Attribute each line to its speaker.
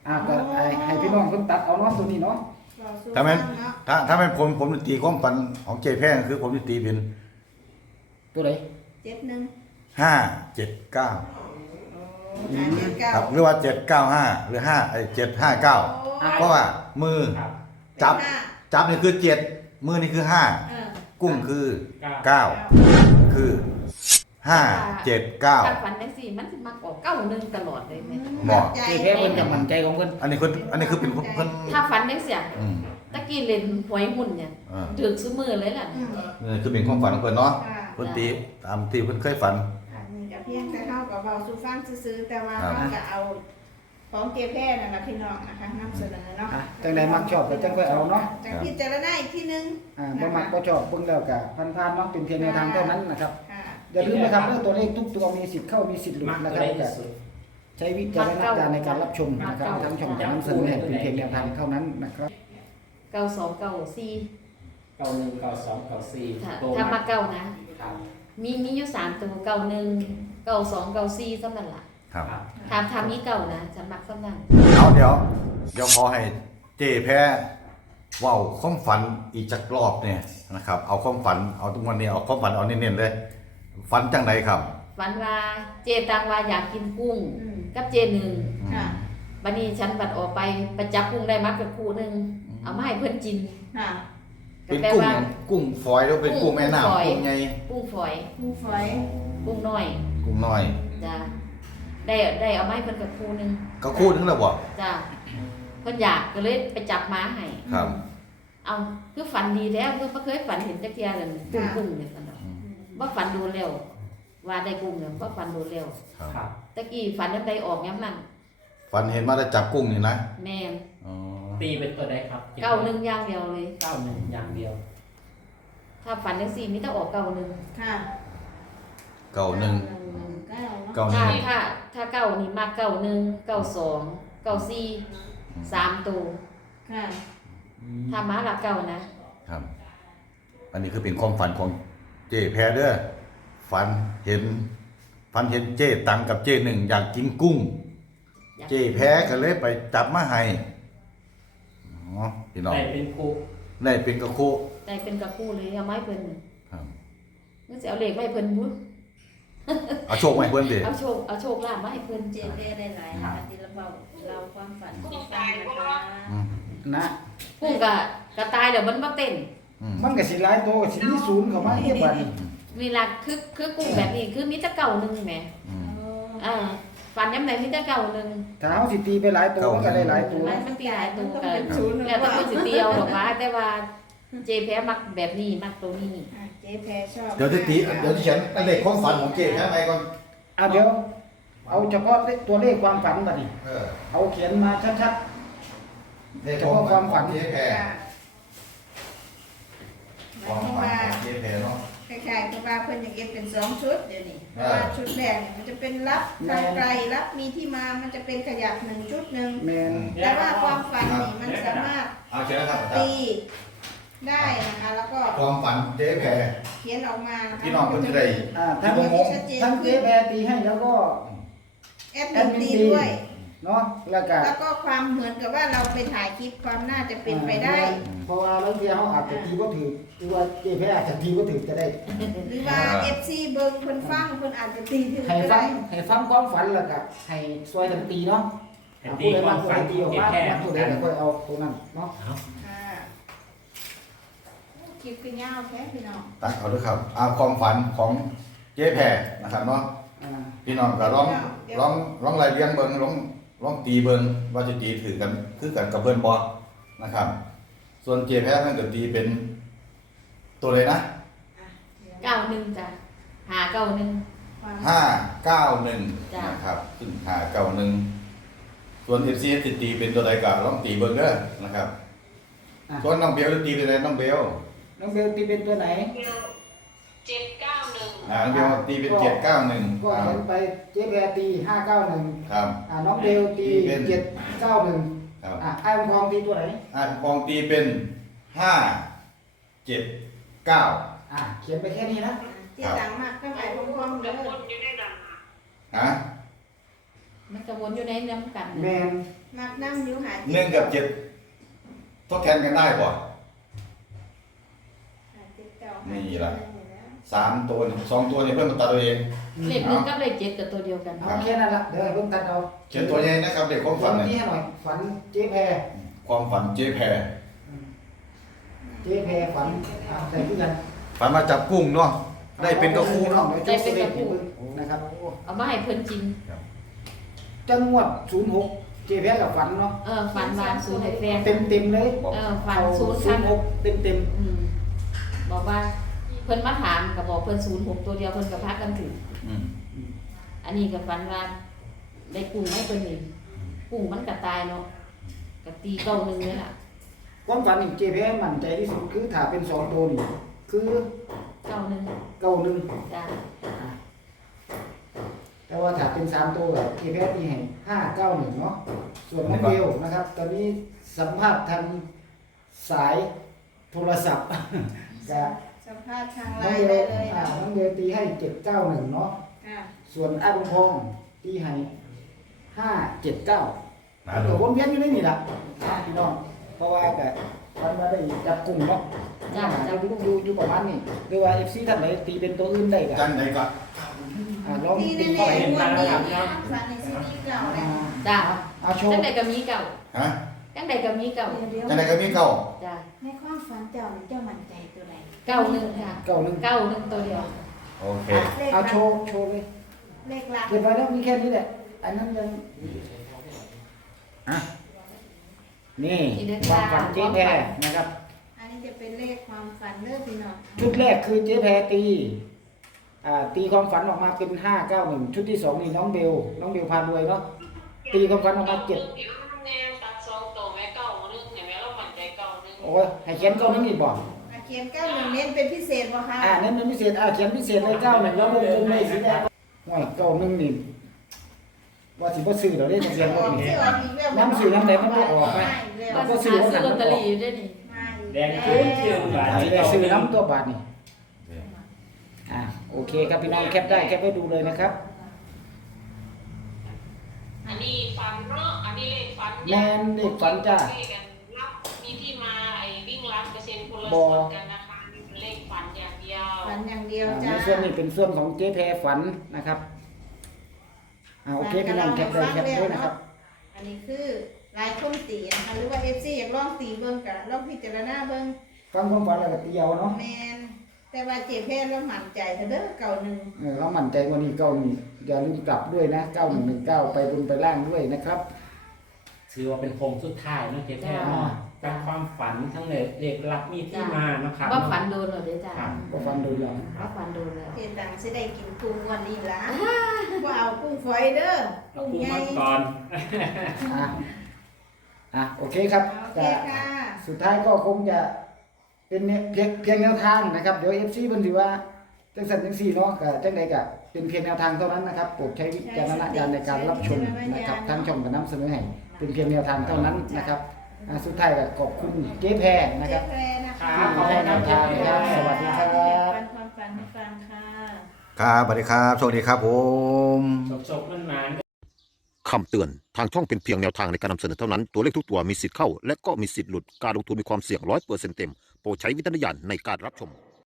Speaker 1: ก็ให้พี่น้องเพิ่นตัดเอาเนาะตัวนี้เนาะ
Speaker 2: ถ้าเป็นผมจะตีความฝันของเจแพงคือผมจะตีเป็น
Speaker 1: ตัวไหน
Speaker 3: 71
Speaker 2: 579ค
Speaker 3: ค
Speaker 2: รั
Speaker 3: รั
Speaker 2: บบ หรือว่า795หรือ759เพราะว่ามือจับนี่คือ7มือนี่คือ5กุ้งคือ9คือ5 7 9
Speaker 4: ถ้าฝันจังซี่มันสิมักออก91ตลอดเลยแม่
Speaker 2: บอก
Speaker 1: เจ๊แพ้เพิ่นจะมั่นใจของเพิ่น
Speaker 2: อันนี้คือเป็นเพิ่น
Speaker 4: ถ้าฝันจังซี่ตะกี้เล่นหวยหุ้นเนี่ยถึกซุมื้อเลยล่ะ
Speaker 2: นี่คือเป็นความฝันของเพิ่นเนาะเพิ่นตีตามที่เพิ่นเคยฝัน
Speaker 3: นี่ก็เพียงแต่เฮาก็เว้าสู่ฟังซื่อๆแต่ว่าเฮาก็เอาของเก็บแพ้นั่นล่ะพี่น้องนะคะนำเสนอเนาะ
Speaker 1: จังใดมักชอบก็จังค่อยเอาเนาะ
Speaker 3: จังพิจารณาอีกทีนึง
Speaker 1: บ่มักบ่ชอบเบิ่งแล้วก็ผ่านๆเนาะเป็นเพียงแนวทางเท่านั้นนะครับอย่าลืมนะครับตัวเลขทุกตัวมีสิทธิ์เข้ามีสิทธิ์หลุดนะครับใช้วิจารณญาณในการรับชมนะครับทั้งช่องทั้งสื่อเนี่ยเป็นเพียงแนวทางเท่านั้นนะครับ
Speaker 4: 9294
Speaker 5: 91 92 94
Speaker 4: ถ้ามาเก้านะมีอยู่3ตัว91 92 94ซำนั้นล่ะ
Speaker 2: ครับ
Speaker 4: ถ้ามีเก่านะฉันมักซำนั้น
Speaker 2: เอาเดี๋ยวขอให้เจแพ้เว้าความฝันอีกจักรอบเนี่ยนะครับเอาความฝันเอาทุกวันนี้เอาความฝันเอาเน้นๆเลยฝันจังไดครับ
Speaker 4: ฝันว่าเจตังว่าอยากกินกุ้งกับเจหนึ่งบัดนี้ฉันบัดออกไปจับกุ้งได้มากับคู่นึงเอามาให้เพิ่นกิน
Speaker 2: เป็นกุ้งฝอยหรือเป็นกุ้งแม่น้ำกุ้งใหญ่
Speaker 4: กุ้งฝอยกุ้งน้อย
Speaker 2: กุ้งน้อย
Speaker 4: จ้ะได้เอามาให้เพิ่นกับคู่นึง
Speaker 2: ก็คู่นึงแล้วบ่
Speaker 4: จ้ะเพิ่นอยากก็เลยไปจับมาให้
Speaker 2: ครับ
Speaker 4: เอาคือฝันดีแล้วคือบ่เคยฝันเห็นจักเที่ยเลยกุ้งเนี่ยซั่นดอกบ่ฝันดูแล้วว่าได้กุ้งเนี่ยบ่ฝันดูแล้ว
Speaker 5: ครับ
Speaker 4: ตะกี้ฝันยังได้ออกยามนั้น
Speaker 2: ฝันเห็นมาได้จับกุ้งนี่นะ
Speaker 4: แม่น
Speaker 5: ตีเป็นตัวใดครับ
Speaker 4: 91อย่างเดียวเลย
Speaker 5: 91อย่างเดียว
Speaker 4: ถ้าฝันจังซี่มีแต่ออก91
Speaker 3: ค่ะ
Speaker 2: 91
Speaker 4: ถ้า9นี่มา91 92 94 3ตัว
Speaker 3: ค่ะ
Speaker 4: ถ้ามาละ9นะครับ
Speaker 2: อันนี้คือเป็นความฝันของเจแพเด้อฝันเห็นเจตังกับเจหนึ่งอยากกินกุ้งเจแพ้ก็เลยไปจับมาให้พี่น้อง
Speaker 5: ได้เป็นคู่
Speaker 2: ได้เป็นกระคู่
Speaker 4: ได้เป็นกระคู่เลยเอาไม้เพิ่น
Speaker 2: ครับ
Speaker 4: มันสิเอาเลขไว้เพิ่นบุ
Speaker 2: เอาโชคให้เพิ่นดิ
Speaker 4: เอาโชคลาภมาให้เพิ่น
Speaker 3: เจได้หลายที่เราความฝันที่ฟัง
Speaker 1: นะ
Speaker 4: กุ้งกะตายเดี๋ยวมันบ่เต้น
Speaker 1: มันก็สิหลายโตก็สิมีศูนย์เข้ามาเอียบัดนี้
Speaker 4: เวลาคือกุ้งแบบนี้คือมีแต่91แหมฝันยามใดมีแต่91
Speaker 1: ถ้าเฮาสิตีไปหลายตัวมันก็ได้หลายตัว
Speaker 4: มันตีหลายตัวกันแล้วถ้าเพิ่นสิตีเอาดอกว่าแต่ว่าเจแพ้มักแบบนี้มักตัวนี้
Speaker 3: เจแพ้ชอบ
Speaker 2: เดี๋ยวที่ฉันเลขความฝันของเจแพ้ไปก่อน
Speaker 1: เดี๋ยวเอาเฉพาะตัวเลขความฝันบัดนี้เอาเขียนมาชัดๆเฉพาะความฝัน
Speaker 2: เจแพ้ความฝันของเจแพ้เนาะ
Speaker 3: คล้ายๆคือว่าเพิ่นอยากเก็บเป็น2ชุดเดี๋ยวนี้ว่าชุดแรกมันจะเป็นรับทางไกลรับมีที่มามันจะเป็นขยับ1ชุดนึงแต่ว่าความฝันนี่มันสามารถตีได้นะคะแล้วก็
Speaker 2: ความฝันเจ๊แพร
Speaker 3: เขียนออกมา
Speaker 2: พี่น้องเพิ่นจะได้
Speaker 1: ทั้งเจ๊แพรตีให้แล้วก็
Speaker 3: แอดมินตีด้วย
Speaker 1: เนาะ
Speaker 3: แล้วก็ความเหมือนกับว่าเราไปถ่ายคลิปความน่าจะเป็นไปได้
Speaker 1: เพราะว่าบางทีเขาอาจจะตีก็ถือหรือว่าเจ๊แพรอาจจะตีก็ถือจะได้
Speaker 3: หรือว่า FC เบิ่งเพิ่นฟังเพิ่นอาจจะตีถือ
Speaker 1: ก็ได้ให้ฟังความฝันแล้วก็ให้ช่วยกันตีเนาะ
Speaker 5: ตีความฝัน
Speaker 1: ตีออกมาตัวใดก็ค่อยเอาตัวนั้นเนาะ
Speaker 3: คลิปคือยาวแค่พี่น้อง
Speaker 2: ตัดเอาด้วยครับความฝันของเจ๊แพรนะครับเนาะพี่น้องก็ร้องรายเรียงเบิ่งร้องตีเบิ่งว่าจะตีถือกันคือกันกับเพิ่นบ่นะครับส่วนเจ๊แพรเพิ่นก็ตีเป็นตัวเลยนะ
Speaker 4: 91จ้ะ591
Speaker 2: นะครับขึ้น591ส่วน FC จะตีเป็นตัวใดก็ลองตีเบิ่งเด้อนะครับส่วนน้องเบลจะตีเป็นอะไรน้องเบล
Speaker 1: ตีเป็นตัวไหน
Speaker 2: 791น้องเบลตีเป็น791ก็เ
Speaker 1: ห็นไปเจ๊แพรตี591
Speaker 2: ครับ
Speaker 1: น้องเบลตี791
Speaker 2: ครับ
Speaker 1: ไอ้พองตีตัวไหน
Speaker 2: พองตีเป็น579
Speaker 1: เขียนไปแค่นี้นะ
Speaker 3: เจ๊ตังมากก็หมายความเด้อ
Speaker 2: ฮะ
Speaker 4: มันกระวนอยู่ในน้ำกัน
Speaker 1: แมน
Speaker 3: มักน้ำอยู่หา
Speaker 2: 1กับ7ทดแทนกันได้บ่นี่ล่ะ3ตัวนี่2ตัวนี่เพิ่นมาตัดเอาเอง
Speaker 4: เลขหนึ่งกับเลข7กับตัวเดียวกัน
Speaker 1: เอาแค่นั้นละเดี๋ยวให้เพิ่มตัดเอา
Speaker 2: เขียนตัวใหญ่นะครับเด็กความฝัน
Speaker 1: เพิ่ม
Speaker 2: เนี่ย
Speaker 1: ที่ให้หน่อยฝันเจ๊แพร
Speaker 2: ความฝันเจ๊แพร
Speaker 1: เจ๊แพรฝันใส่ขึ้นกัน
Speaker 2: ฝันมาจับกุ้งเนาะได้เป็นกระคูเนาะ
Speaker 1: ได้เป็นกระคูนะครับ
Speaker 4: เอามาให้เพิ่นจริง
Speaker 1: จังหวัด06เจ๊แพรกับฝันเนาะ
Speaker 4: ฝันว่าศูนย์ให้แฟน
Speaker 1: เต็มเลย
Speaker 4: ฝันศูนย์ครับ
Speaker 1: 06เต็ม
Speaker 4: บอกว่าเพิ่นมาถามก็บอกเพิ่น06ตัวเดียวเพิ่นก็พักกันถึง
Speaker 2: อืม
Speaker 4: อันนี้ก็ฝันว่าได้กุ้งให้เพิ่นนี่กุ้งมันก็ตายเนาะก็ตีเก้าหนึ่งเลยล่ะ
Speaker 1: ความฝันนี่เจ๊แพรมั่นใจที่สุดคือถ้าเป็น2ตัวนี่คือ
Speaker 4: เก้าหนึ่ง
Speaker 1: 91
Speaker 4: จ้า
Speaker 1: แต่ว่าถ้าเป็น3ตัวแบบเจ๊แพรนี่ให้591เนาะส่วนน้องเบลนะครับ ตอนนี้สัมภาษณ์ทางสายโทรศัพท์ กับ
Speaker 3: สัมภาษณ์ทางไล
Speaker 1: น้อง
Speaker 3: น์
Speaker 1: เบ
Speaker 3: ได้
Speaker 1: ล
Speaker 3: เลยนะ
Speaker 1: น้องเบลตีให้791เนาะ
Speaker 3: ค่ะ
Speaker 1: ส่วนอาบุญทองตีให้579
Speaker 2: นะ
Speaker 1: ตั
Speaker 2: ดู
Speaker 1: ววนเวียนอยู่ในนี่ล่ะพี่น้องเพราะว่าก็มันมาได้จับกลุ่มเนาะอยู่ประมาณนี้หรือว่า FC ท่านไหนตีเป็นตัวอื่นได้ก็
Speaker 2: จังไหนก็
Speaker 1: ลอง
Speaker 3: ที่
Speaker 1: ตี
Speaker 3: แน่
Speaker 1: เข้าไป
Speaker 3: ๆวันนี้ฝันในซีรีส์เก่าเลย
Speaker 4: จ้า
Speaker 1: เอาโชว์
Speaker 4: จังใดก็มีเก่า
Speaker 2: ฮะ
Speaker 4: จังใดก็มีเก่า
Speaker 3: เดี๋ยว
Speaker 2: จังไหนก็มีเก่า
Speaker 4: จ้า
Speaker 3: ในความฝันเจ้านี่เจ้ามั่นใจตัวไหน
Speaker 4: เก้าหนึ่งค่ะ
Speaker 1: เก่าหนึ่ง
Speaker 4: เก้าหนึ่งตัวเดียว
Speaker 2: โอเค
Speaker 1: เอาโชว์เลย
Speaker 3: เลขหลัก
Speaker 1: เก็บไว้แล้วมีแค่นี้แหละอันนั้นยังอ่ะนี่ความฝันเจ๊แพรนะครับ
Speaker 3: อันนี้จะเป็นเลขความฝันเด้อพี่น้อง
Speaker 1: ชุดแรกคือเจ๊แพรตีความฝันออกมาเป็น591ชุดที่2นี่น้องเบลพารวยเนาะตีความฝันออกมา7โอ้ยให้เขียน91อีกบ่
Speaker 3: เขียน91เน้นเป็นพิเศษบ่คะ
Speaker 1: นั่นเป็นพิเศษเขียนพิเศษเลย91แล้ววงกลมเลยสีแดงห้อย91นี่ว่าสิบ่ซื้อดอกเด้เขียนบ่นี่น้ำซื้อน้ำไหนมันบ่ออกไหม
Speaker 4: มันก็ซื้อลอตเตอรี่อยู่ด้วยนี่
Speaker 5: แดงจืดจืดหวาน
Speaker 1: สิได้ซื้อน้ำตัวบาทนี่โอเคครับพี่น้องแคปได้แคปไว้ดูเลยนะครับ
Speaker 6: อันนี้ฟันเนาะอันนี้เลขฟัน
Speaker 1: แมนเด็กฝันจ้า
Speaker 6: เลขกันรับมีที่มาไอ้วิ่งรับเปอร์เซ็นต์คนละส่วนกันนะคะนี่เป็นเลขฟันอย่างเดียว
Speaker 3: ฝันอย่างเดียวจ้า
Speaker 1: ในส่วนนี้เป็นส่วนของเจ๊แพรฝันนะครับโอเคพี่น้องแคปได้แคปด้วยนะครับ
Speaker 3: อันนี้คือหลายคนตีนะคะหรือว่า FC อยากลองตีเบิ่งก็ลองพิจารณาเบิ่ง
Speaker 1: ฟังความฝันแล้วก็เตียวเนาะ
Speaker 3: แม่นแต่ว่าเจ็บแพ้แล้วมั่นใจเด้อเก่าหนึ่ง
Speaker 1: เรามั่นใจกว่านี้91อย่าลืมกลับด้วยนะ9119ไปบนไปล่างด้วยนะครับ
Speaker 5: ถือว่าเป็นโค้งสุดท้ายเนาะเจ๊แพรเป็นความฝันทั้งเลขลับมีที่มานะครับ
Speaker 4: ว่าฝันโดนเหรอเด้อจ้า
Speaker 1: ก็ฟันดูแล้ว
Speaker 4: ว่าฝันโดนแล้ว
Speaker 3: เจตังสิได้กินกุ้งวันนี้ล่ะว่าเอากุ้งฝอยเด้อ
Speaker 5: เอา
Speaker 3: กุ้ง
Speaker 5: คู่
Speaker 3: ใหญ่
Speaker 5: มาก่อน
Speaker 1: โอเคครับ
Speaker 3: โอเคค่ะ
Speaker 1: สุดท้ายก็คงจะเป็นเพียงแนวทางนะครับเดี๋ยว FC เพิ่นสิว่าจังซั่นจังซี่เนาะก็จังไดก็เป็นเพียงแนวทางเท่านั้นนะครับโปรดใช้วิจารณญาณในการรับชมนะครับทางช่องก็นำเสนอให้เป็นเพียงแนวทางเท่านั้นนะครับสุดท้ายก็ขอบคุณเจ๊แพรนะค
Speaker 3: เจ๊
Speaker 1: รับ
Speaker 3: แพรนะคะ
Speaker 5: ขอบคุณครับเจ๊แพร
Speaker 1: สวัสดีครับ
Speaker 3: ปันความฝันให้ฟังค่ะ
Speaker 2: ครับสวัสดีครับสวัสดีครับผม
Speaker 5: จบมันนาน
Speaker 7: คำเตือน ทางช่องเป็นเพียงแนวทางในการนำเสนอเท่านั้น ตัวเลขทุกตัวมีสิทธิ์เข้า และก็มีสิทธิ์หลุด การลงทุนมีความเสี่ยง100%เต็ม โปรดใช้วิจารณญาณในการรับชม